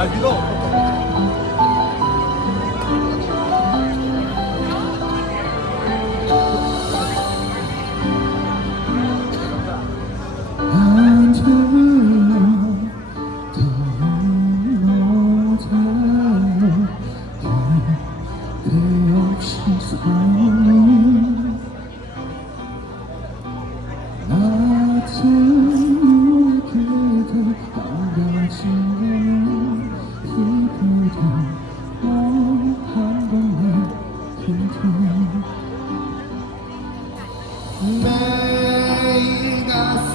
아 믿어. Thank you.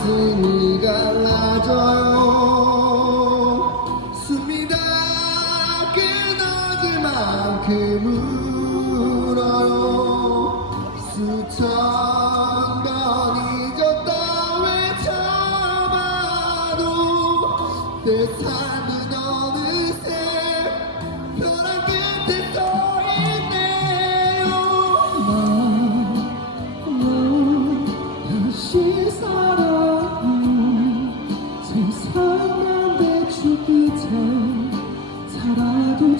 숨이 갈라져요. 숨이 다 끊어질 만큼 울어요. 수천 번 잊었다. 외쳐봐도 내 삶이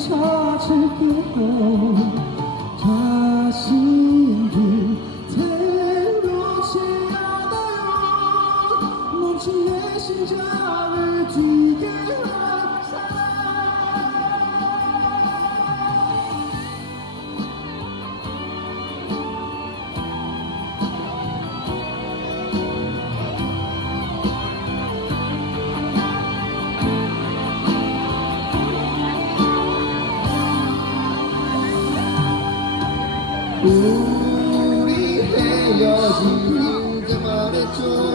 찾을게요 다시 우리 헤어진 그때 말했죠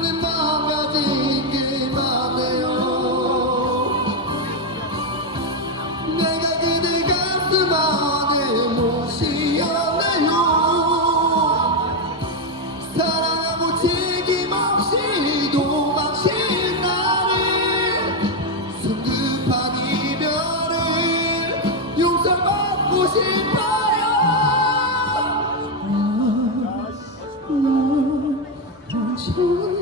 重